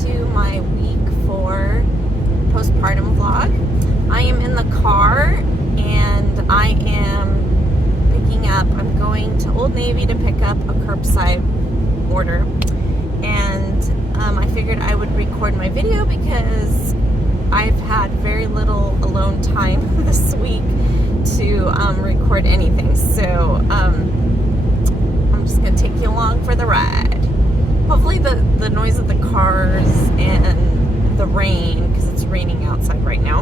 to my week 4 postpartum vlog. I am in the car and I am picking up, I'm going to Old Navy to pick up a curbside order, and I figured I would record my video because I've had very little alone time this week to record anything, so I'm just going to take you along for the ride. Hopefully the noise of the cars and the rain, because it's raining outside right now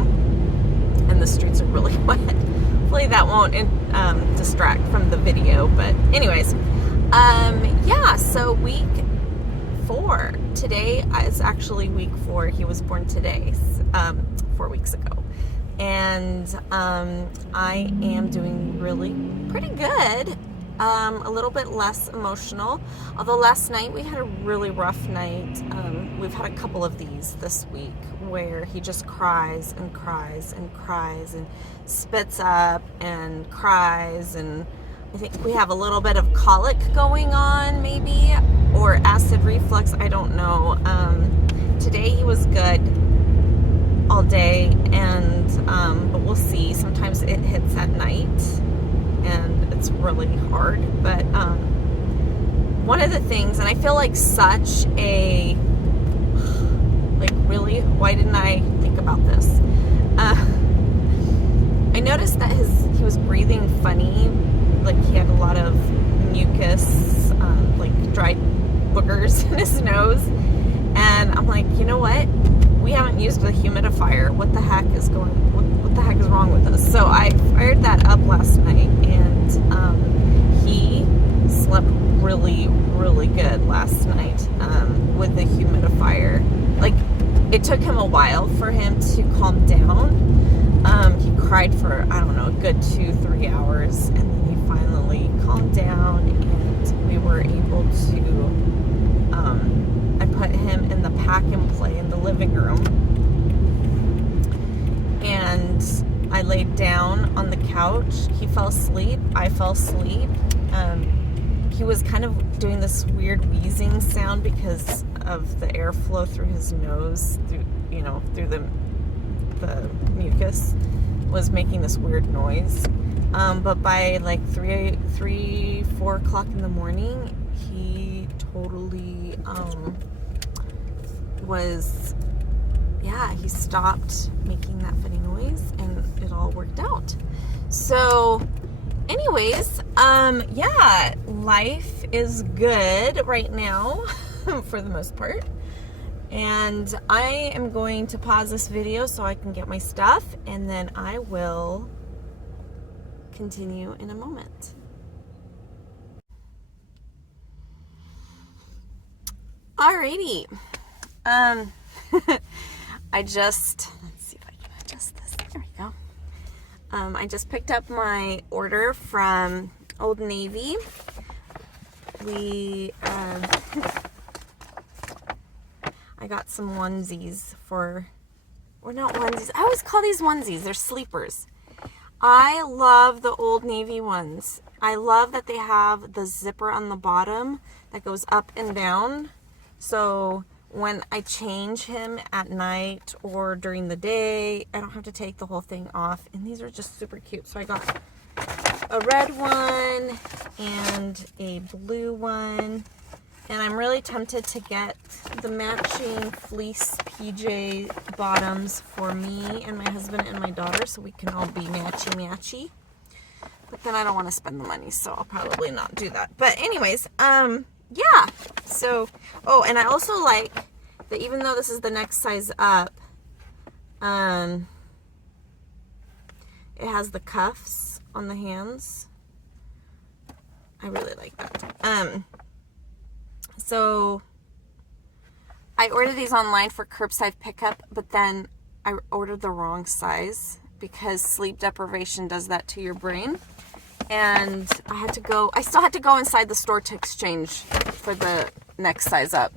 and the streets are really wet, hopefully that won't distract from the video. But anyways, yeah, so week 4. Today is actually week 4. He was born today, 4 weeks ago. And I am doing really pretty good. A little bit less emotional. Although last night we had a really rough night. We've had a couple of these this week where he just cries and cries and cries and spits up and cries, and I think we have a little bit of colic going on, maybe, or acid reflux, I don't know. Today he was good all day, and but we'll see. Sometimes it hits at night and it's really hard. But one of the things, and I feel like such a, like, really, why didn't I think about this? I noticed that he was breathing funny, like he had a lot of mucus, like dried boogers in his nose, and I'm like, you know what? We haven't used the humidifier. What the heck is what the heck is wrong with us? So I fired that up last night, and he slept really, really good last night with the humidifier. Like, it took him a while for him to calm down. He cried for, I don't know, a good 2-3 hours, and then he finally calmed down, and we were able to I put him in the pack and play in the living room, and I laid down on the couch. He fell asleep. I fell asleep. He was kind of doing this weird wheezing sound because of the airflow through his nose, through the mucus, was making this weird noise. But by like 4 o'clock in the morning, he totally he stopped making that funny noise, and it all worked out. So anyways, yeah, life is good right now for the most part. And I am going to pause this video so I can get my stuff, and then I will continue in a moment. Alrighty. let's see if I can adjust this. There we go. I just picked up my order from Old Navy. I got some onesies or not onesies. I always call these onesies. They're sleepers. I love the Old Navy ones. I love that they have the zipper on the bottom that goes up and down. So when I change him at night or during the day, I don't have to take the whole thing off. And these are just super cute. So I got a red one and a blue one. And I'm really tempted to get the matching fleece PJ bottoms for me and my husband and my daughter, so we can all be matchy-matchy. But then I don't want to spend the money, so I'll probably not do that. But anyways, yeah. So, oh, and I also like that even though this is the next size up, it has the cuffs on the hands. I really like that. So I ordered these online for curbside pickup, but then I ordered the wrong size because sleep deprivation does that to your brain. And I still had to go inside the store to exchange for the next size up.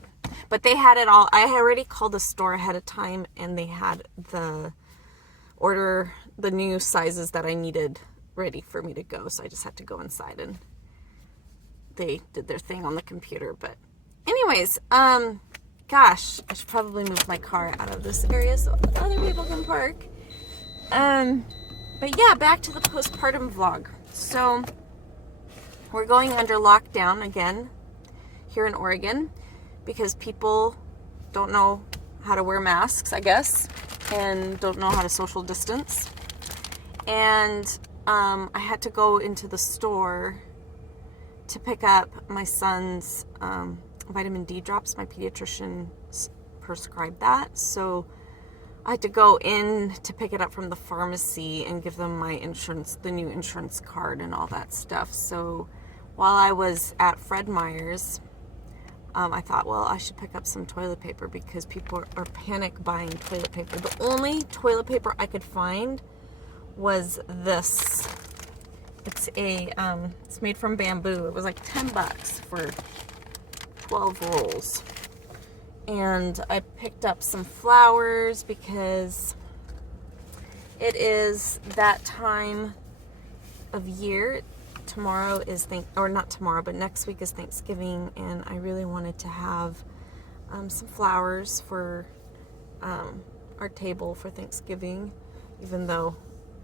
But they had it all. I had already called the store ahead of time, and they had the new sizes that I needed ready for me to go. So I just had to go inside, and they did their thing on the computer. But anyways, Gosh, I should probably move my car out of this area so other people can park. But yeah, back to the postpartum vlog. So we're going under lockdown again here in Oregon because people don't know how to wear masks, I guess, and don't know how to social distance. And I had to go into the store to pick up my son's vitamin D drops. My pediatrician prescribed that, so I had to go in to pick it up from the pharmacy and give them my insurance, the new insurance card and all that stuff. So while I was at Fred Meyer's, I thought, well, I should pick up some toilet paper because people are panic buying toilet paper. The only toilet paper I could find was this. It's made from bamboo. It was like $10 for 12 rolls. And I picked up some flowers because it is that time of year. Tomorrow is not tomorrow, but next week is Thanksgiving, and I really wanted to have some flowers for our table for Thanksgiving, even though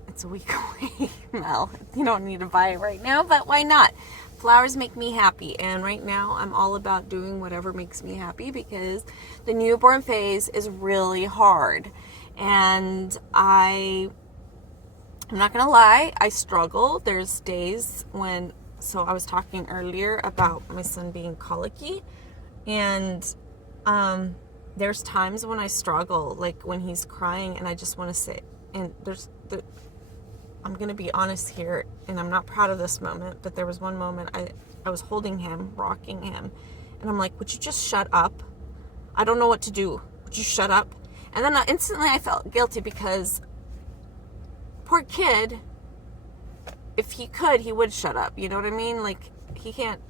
it's a week away. Well, you don't need to buy it right now, but why not? Flowers make me happy, and right now I'm all about doing whatever makes me happy because the newborn phase is really hard, and I'm not gonna lie, I struggle. There's days when, so I was talking earlier about my son being colicky, and there's times when I struggle, like when he's crying and I just want to sit, and I'm gonna be honest here, and I'm not proud of this moment, but there was one moment I was holding him, rocking him, and I'm like, would you just shut up? I don't know what to do. Would you shut up? And then instantly I felt guilty because poor kid, if he could, he would shut up. You know what I mean? Like, he can't,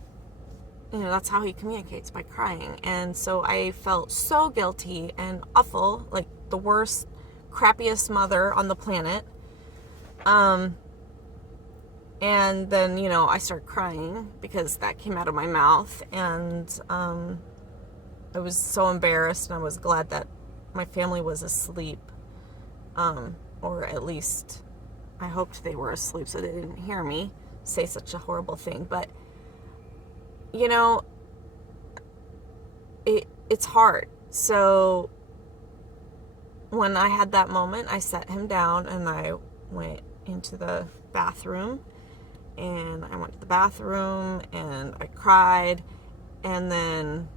that's how he communicates, by crying. And so I felt so guilty and awful, like the worst, crappiest mother on the planet. And then, I started crying because that came out of my mouth, and I was so embarrassed, and I was glad that my family was asleep, or at least I hoped they were asleep so they didn't hear me say such a horrible thing. But it's hard. So when I had that moment, I set him down and I went into the bathroom, and I went to the bathroom and I cried, and then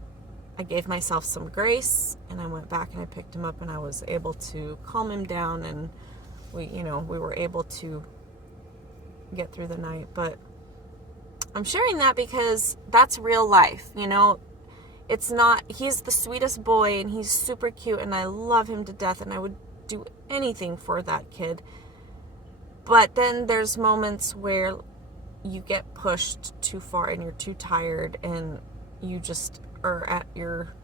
I gave myself some grace, and I went back and I picked him up, and I was able to calm him down, and we were able to get through the night. But I'm sharing that because that's real life. It's not, he's the sweetest boy, and he's super cute, and I love him to death, and I would do anything for that kid. But then there's moments where you get pushed too far and you're too tired and you just are at your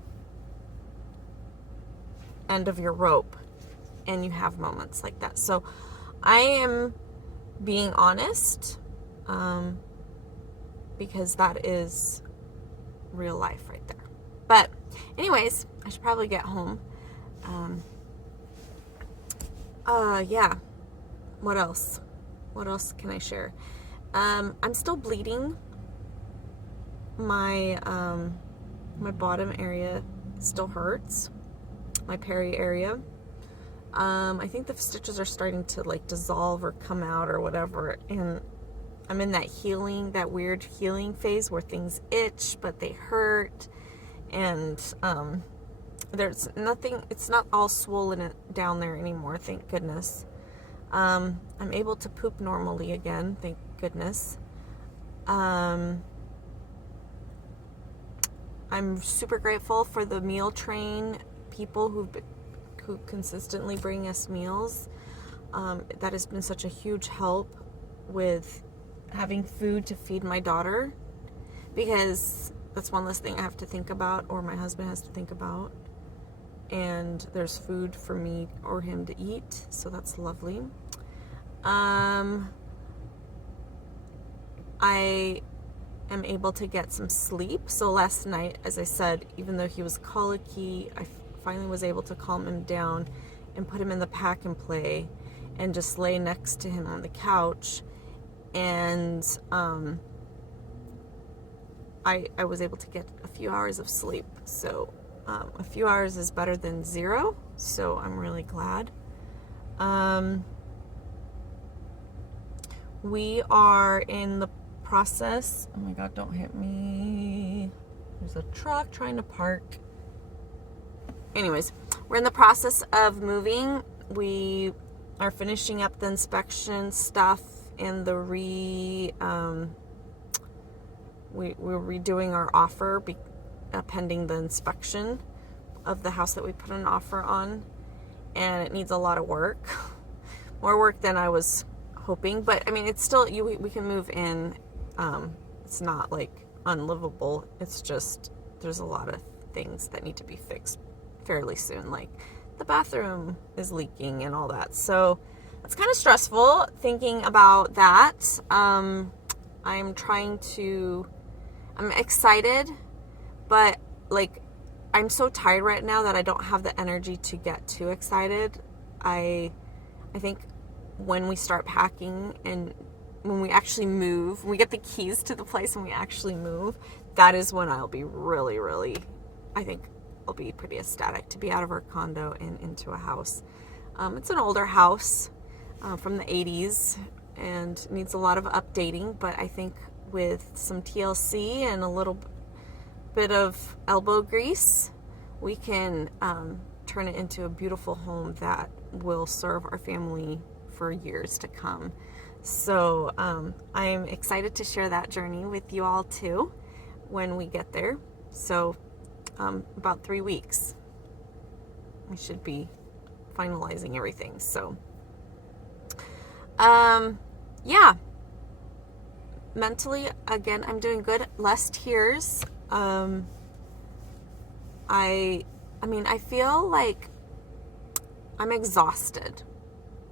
end of your rope, and you have moments like that. So I am being honest, because that is real life right there. But anyways, I should probably get home. Yeah. What else? What else can I share? I'm still bleeding. My my bottom area still hurts. My peri area. I think the stitches are starting to like dissolve or come out or whatever, and I'm in that weird healing phase where things itch but they hurt, and there's nothing, it's not all swollen down there anymore, thank goodness. I'm able to poop normally again, thank goodness. I'm super grateful for the meal train people who consistently bring us meals. That has been such a huge help with having food to feed my daughter, because that's one less thing I have to think about, or my husband has to think about. And there's food for me or him to eat, so that's lovely. I am able to get some sleep. So last night, as I said, even though he was colicky, I finally was able to calm him down and put him in the pack and play and just lay next to him on the couch. And I was able to get a few hours of sleep. So a few hours is better than 0. So I'm really glad. We are in the process. Oh my God, don't hit me. There's a truck trying to park. Anyways, we're in the process of moving. We are finishing up the inspection stuff and the we're redoing our offer pending the inspection of the house that we put an offer on, and it needs a lot of work, more work than I was hoping. But I mean, it's still we can move in. It's not like unlivable. It's just there's a lot of things that need to be fixed fairly soon, like the bathroom is leaking and all that. So it's kind of stressful thinking about that. I'm excited, but like I'm so tired right now that I don't have the energy to get too excited. I think when we start packing and when we actually move, when we get the keys to the place and we actually move, that is when I'll be really, I think I'll be pretty ecstatic to be out of our condo and into a house. It's an older house from the 80s and needs a lot of updating, but I think with some TLC and a little bit of elbow grease, we can turn it into a beautiful home that will serve our family for years to come. So I'm excited to share that journey with you all too when we get there. So about 3 weeks we should be finalizing everything. So yeah, mentally, again, I'm doing good. Less tears. I mean, I feel like I'm exhausted.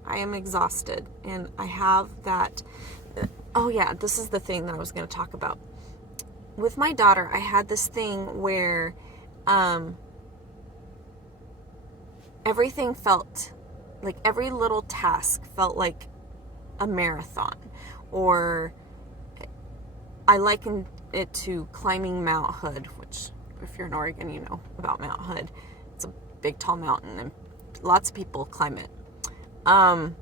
I am exhausted, and I have that. Oh yeah, this is the thing that I was going to talk about. With my daughter, I had this thing where everything felt like every little task felt like a marathon, or I likened it to climbing Mount Hood, which if you're in Oregon, you know about Mount Hood. It's a big, tall mountain, and lots of people climb it. I've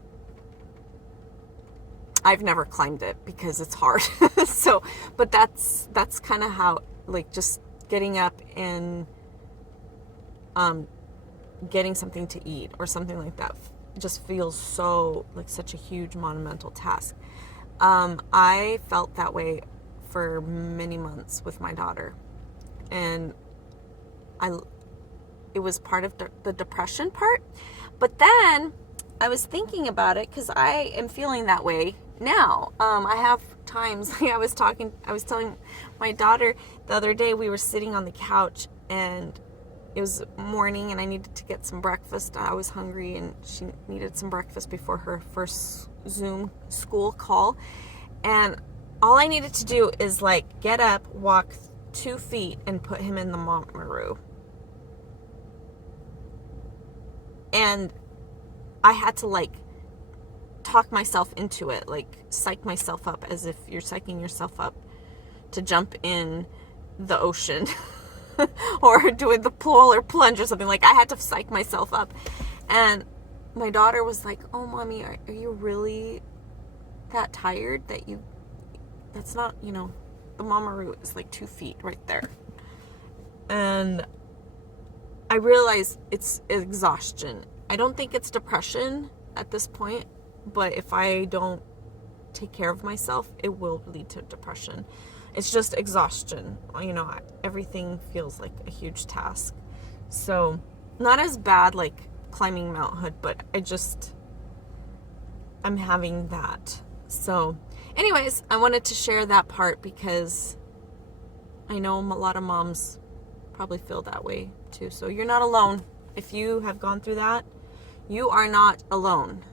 never climbed it because it's hard. So, but that's kind of how, like, just getting up and getting something to eat or something like that just feels so like such a huge monumental task. I felt that way for many months with my daughter, and it was part of the depression part. But then I was thinking about it because I am feeling that way now. I have times, I was telling my daughter the other day, we were sitting on the couch and it was morning and I needed to get some breakfast. I was hungry and she needed some breakfast before her first Zoom school call. And all I needed to do is like get up, walk 2 feet and put him in the mamaru. And I had to like talk myself into it, like psych myself up as if you're psyching yourself up to jump in the ocean or doing the pool or plunge or something. Like I had to psych myself up. And my daughter was like, "Oh, mommy, are you really that tired that's not, the mamaru is like 2 feet right there." And I realized it's exhaustion. I don't think it's depression at this point, but if I don't take care of myself, it will lead to depression. It's just exhaustion. Everything feels like a huge task. So not as bad like climbing Mount Hood, but I'm having that. So anyways, I wanted to share that part because I know a lot of moms probably feel that way too. So you're not alone. If you have gone through that, you are not alone.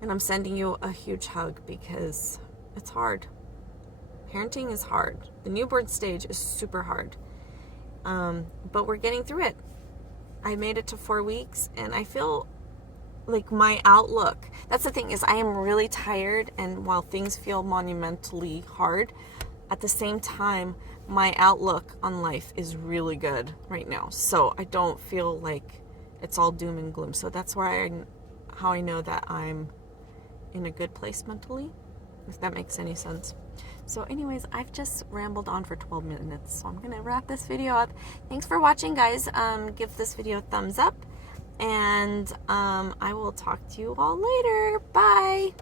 And I'm sending you a huge hug because it's hard. Parenting is hard. The newborn stage is super hard. But we're getting through it. I made it to 4 weeks, and I feel like my outlook, that's the thing, is I am really tired, and while things feel monumentally hard, at the same time, my outlook on life is really good right now. So I don't feel like it's all doom and gloom. So that's how I know that I'm in a good place mentally, if that makes any sense. So anyways, I've just rambled on for 12 minutes, so I'm gonna wrap this video up. Thanks for watching, guys. Give this video a thumbs up, and I will talk to you all later. Bye.